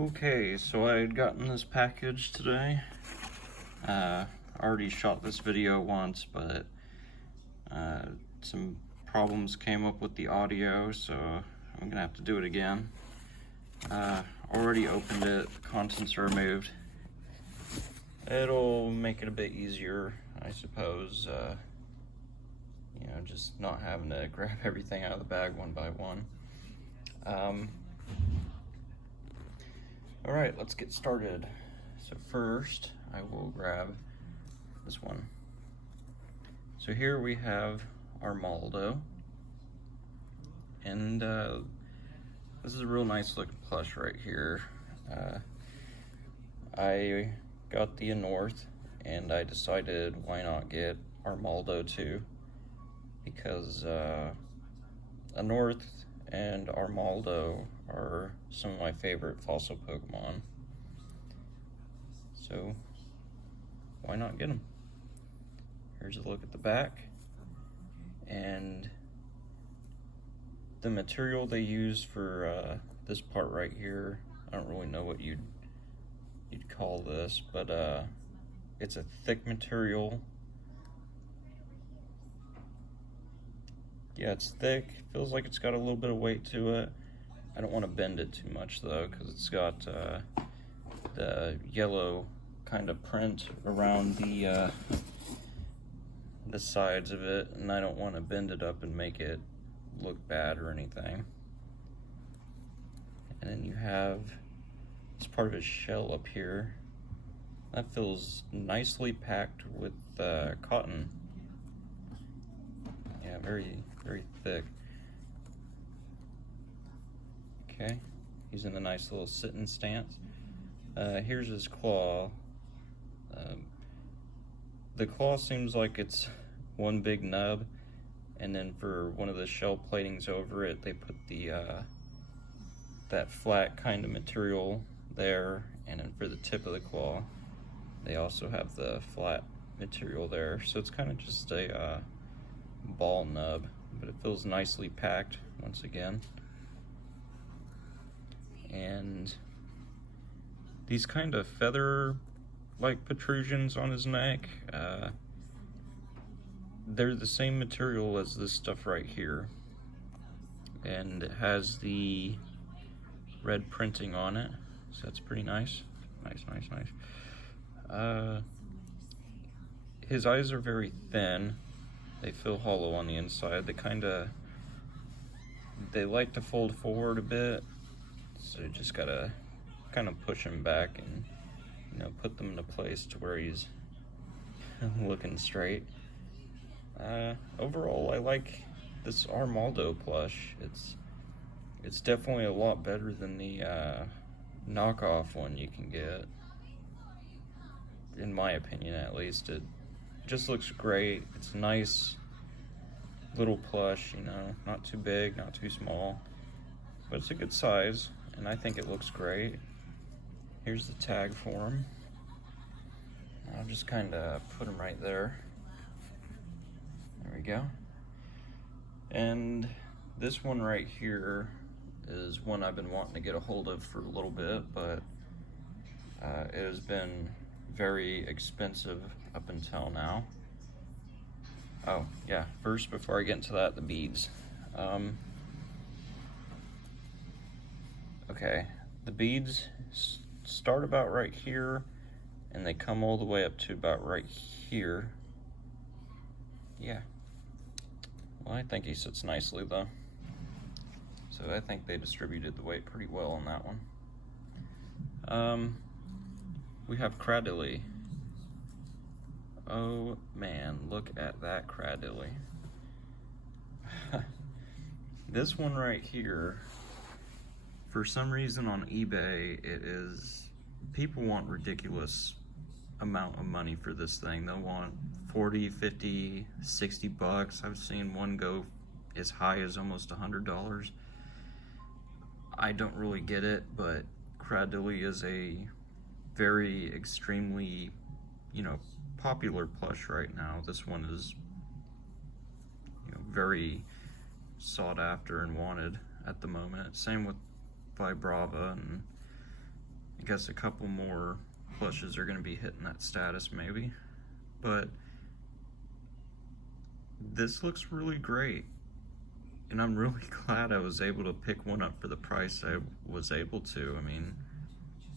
Okay, so I had gotten this package today. I already shot this video once, but some problems came up with the audio, so I'm gonna have to do it again. Already opened it, the contents are removed. It'll make it a bit easier, I suppose, you know, just not having to grab everything out of the bag one by one. All right, let's get started. So first, I will grab this one. So here we have Armaldo, and this is a real nice looking plush right here. I got the North, and I decided why not get Armaldo too, because a North and Armaldo are some of my favorite fossil Pokemon. So why not get them? Here's a look at the back, and the material they use for this part right here, I don't really know what you'd call this, but it's a thick material. Yeah, it's thick, feels like it's got a little bit of weight to it. I don't want to bend it too much though, because it's got the yellow kind of print around the sides of it, and I don't want to bend it up and make it look bad or anything. And then you have this part of his shell up here. That feels nicely packed with cotton. Yeah, very, very thick. Okay, he's in a nice little sitting stance. Here's his claw. The claw seems like it's one big nub, and then for one of the shell platings over it, they put the that flat kind of material there, and then for the tip of the claw, they also have the flat material there. So it's kind of just a ball nub, but it feels nicely packed once again. And these kind of feather-like protrusions on his neck, they're the same material as this stuff right here, and it has the red printing on it, so that's pretty nice. Nice. His eyes are very thin. They feel hollow on the inside. They like to fold forward a bit, so you just gotta kind of push him back and, you know, put them into place to where he's looking straight. Overall, I like this Armaldo plush. It's definitely a lot better than the knockoff one you can get, in my opinion at least. It just looks great. It's a nice little plush, you know, not too big, not too small, but it's a good size, and I think it looks great. Here's the tag for him. I'll just kind of put him right there. There we go. And this one right here is one I've been wanting to get a hold of for a little bit, but it has been very expensive up until now. Oh yeah, first, before I get into that, the beads. Okay, the beads start about right here, and they come all the way up to about right here. Yeah. Well, I think he sits nicely though. So I think they distributed the weight pretty well on that one. We have Cradily. Oh man, look at that Cradily. This one right here, for some reason on eBay, people want ridiculous amount of money for this thing. They'll want 40, 50, 60 bucks. I've seen one go as high as almost $100. I don't really get it, but Cradily is a very extremely, you know, popular plush right now. This one is, you know, very sought after and wanted at the moment. Same with Vibrava and I guess a couple more plushes are going to be hitting that status maybe, but this looks really great, and I'm really glad I was able to pick one up for the price I was able to. I mean,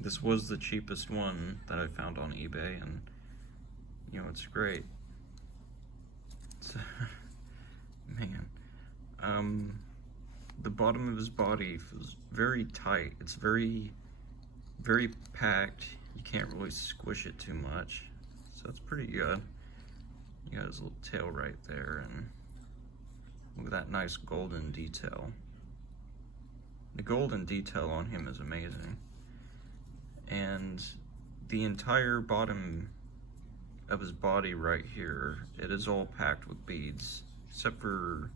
this was the cheapest one that I found on eBay, and you know, it's great. Man, the bottom of his body feels very tight. It's very, very packed. You can't really squish it too much, so it's pretty good. You got his little tail right there, and look at that nice golden detail. The golden detail on him is amazing. And the entire bottom of his body right here, it is all packed with beads, except for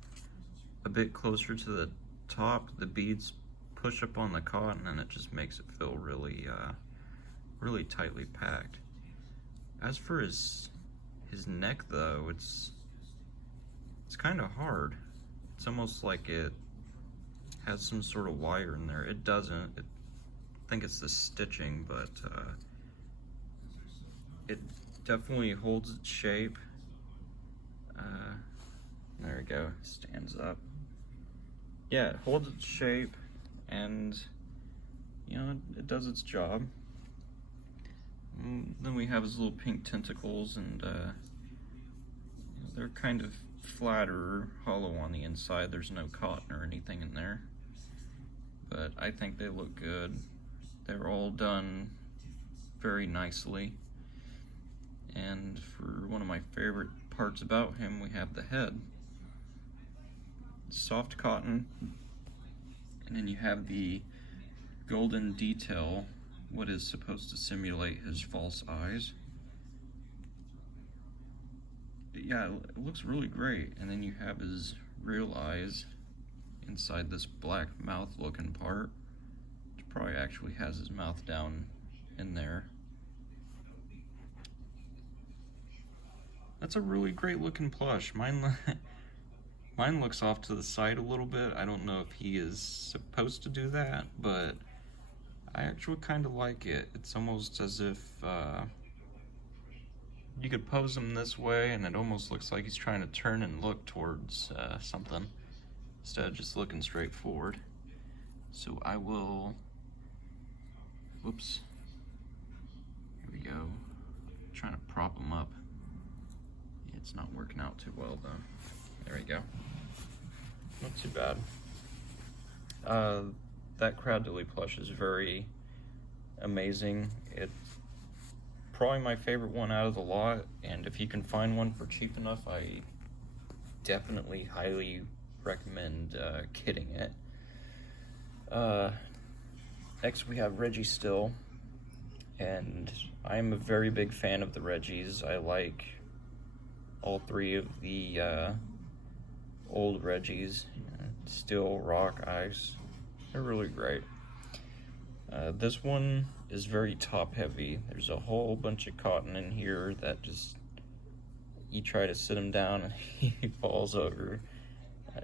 a bit closer to the top. The beads push up on the cotton, and it just makes it feel really, really tightly packed. As for his neck, though, it's kind of hard. It's almost like it has some sort of wire in there. It doesn't. I think it's the stitching, but it definitely holds its shape. There we go, stands up. Yeah, it holds its shape, and you know, it does its job. Then we have his little pink tentacles, and they're kind of flat or hollow on the inside. There's no cotton or anything in there, but I think they look good. They're all done very nicely. And for one of my favorite parts about him, we have the head. Soft cotton, and then you have the golden detail, what is supposed to simulate his false eyes. Yeah, it looks really great. And then you have his real eyes inside this black mouth looking part, which probably actually has his mouth down in there. That's a really great looking plush. Mine looks off to the side a little bit. I don't know if he is supposed to do that, but I actually kind of like it. It's almost as if you could pose him this way, and it almost looks like he's trying to turn and look towards something instead of just looking straight forward. So I will, whoops, here we go, trying to prop him up. It's not working out too well though. There we go. Not too bad. That Cradily plush is very amazing. It's probably my favorite one out of the lot, and if you can find one for cheap enough, I definitely highly recommend getting it. Next we have Registeel, and I'm a very big fan of the Reggies. I like all three of the old Reggies, Steel, Rock, Ice. They're really great. This one is very top heavy. There's a whole bunch of cotton in here that just, you try to sit him down and he falls over.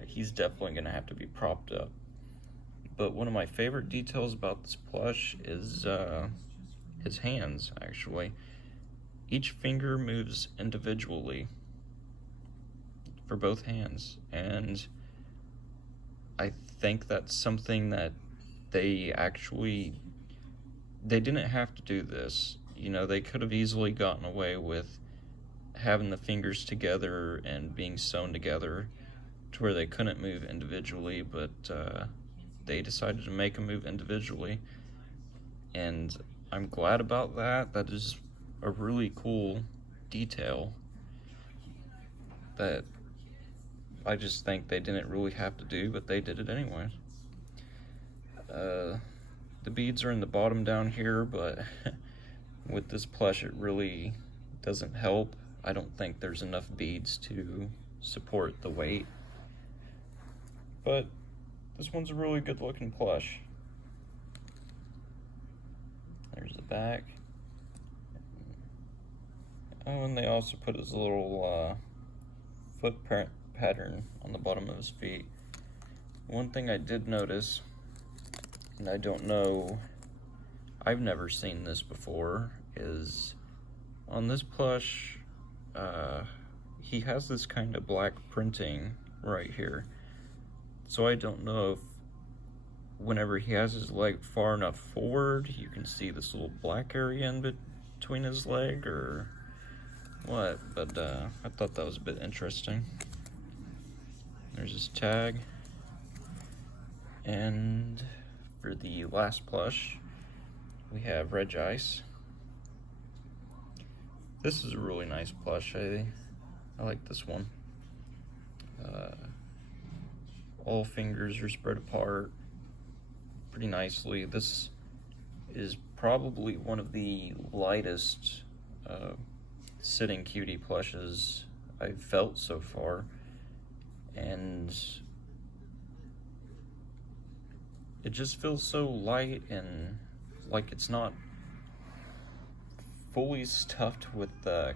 He's definitely gonna have to be propped up. But one of my favorite details about this plush is his hands, actually. Each finger moves individually for both hands, and I think that's something that they didn't have to do this. You know, they could have easily gotten away with having the fingers together and being sewn together to where they couldn't move individually, but they decided to make them move individually, and I'm glad about that. That is a really cool detail that I just think they didn't really have to do, but they did it anyway. The beads are in the bottom down here, but with this plush it really doesn't help. I don't think there's enough beads to support the weight, but this one's a really good looking plush. There's the back. Oh, and they also put his little footprint pattern on the bottom of his feet. One thing I did notice, and I don't know I've never seen this before, is on this plush, he has this kind of black printing right here. So I don't know if whenever he has his leg far enough forward, you can see this little black area in between his leg or what, but I thought that was a bit interesting. There's his tag. And for the last plush, we have Regice. This is a really nice plush. I like this one. All fingers are spread apart pretty nicely. This is probably one of the lightest sitting cutie plushes I've felt so far, and it just feels so light and like it's not fully stuffed with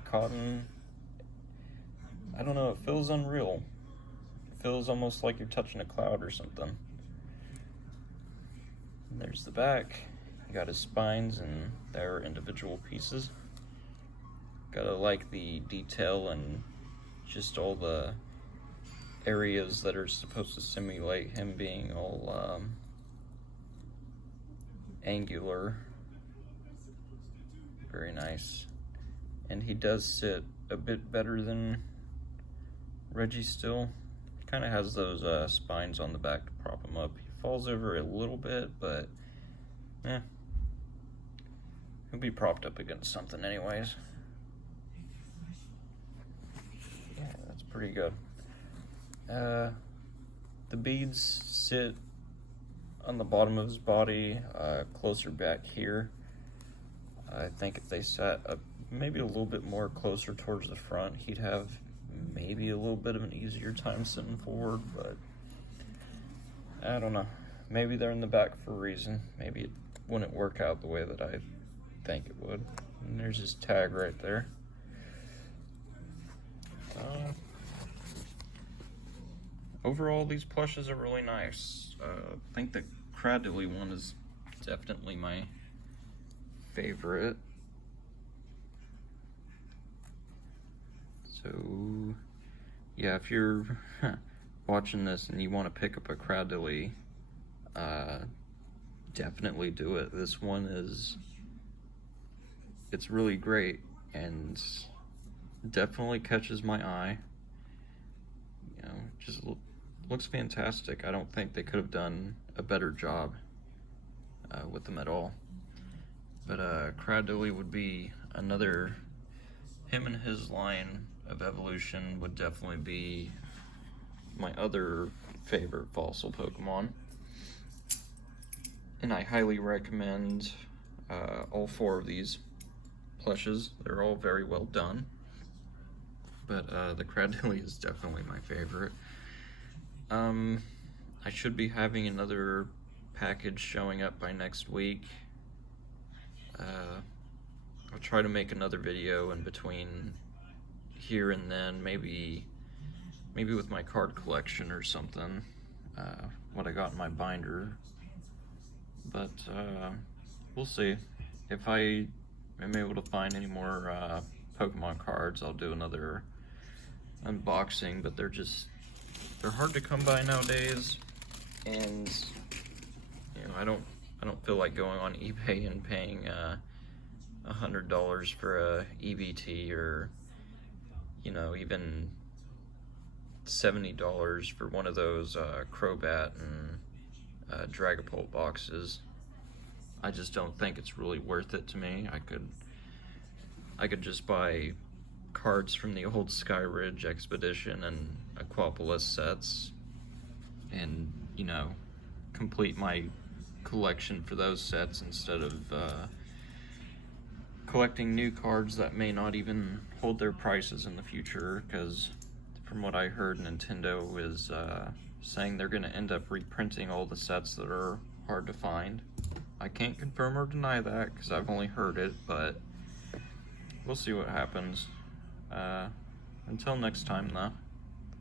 cotton. I don't know, it feels unreal. It feels almost like you're touching a cloud or something. And there's the back. You got his spines and their individual pieces. Gotta like the detail and just all the areas that are supposed to simulate him being all angular. Very nice. And he does sit a bit better than Registeel. Kind of has those spines on the back to prop him up. He falls over a little bit, but he'll be propped up against something anyways. Yeah, that's pretty good. The beads sit on the bottom of his body, closer back here. I think if they sat up maybe a little bit more closer towards the front, he'd have maybe a little bit of an easier time sitting forward, but I don't know. Maybe they're in the back for a reason. Maybe it wouldn't work out the way that I think it would. And there's his tag right there. Overall, these plushes are really nice. I think the Cradily one is definitely my favorite. So, yeah, if you're watching this and you want to pick up a Cradily, definitely do it. This one it's really great and definitely catches my eye. You know, just looks fantastic. I don't think they could have done a better job with them at all. But Cradily would be another, him and his line of evolution would definitely be my other favorite fossil Pokemon. And I highly recommend all 4 of these plushes. They're all very well done. But the Cradily is definitely my favorite. I should be having another package showing up by next week. I'll try to make another video in between here and then, maybe with my card collection or something, what I got in my binder. But we'll see. If I am able to find any more Pokemon cards, I'll do another unboxing, but they're hard to come by nowadays, and you know, I don't feel like going on eBay and paying $100 for a EBT, or you know, even $70 for one of those Crobat and Dragapult boxes. I just don't think it's really worth it to me. I could just buy cards from the old Skyridge Expedition and Aquapolis sets and, you know, complete my collection for those sets instead of collecting new cards that may not even hold their prices in the future, because from what I heard, Nintendo is saying they're going to end up reprinting all the sets that are hard to find. I can't confirm or deny that because I've only heard it, but we'll see what happens. Until next time, though.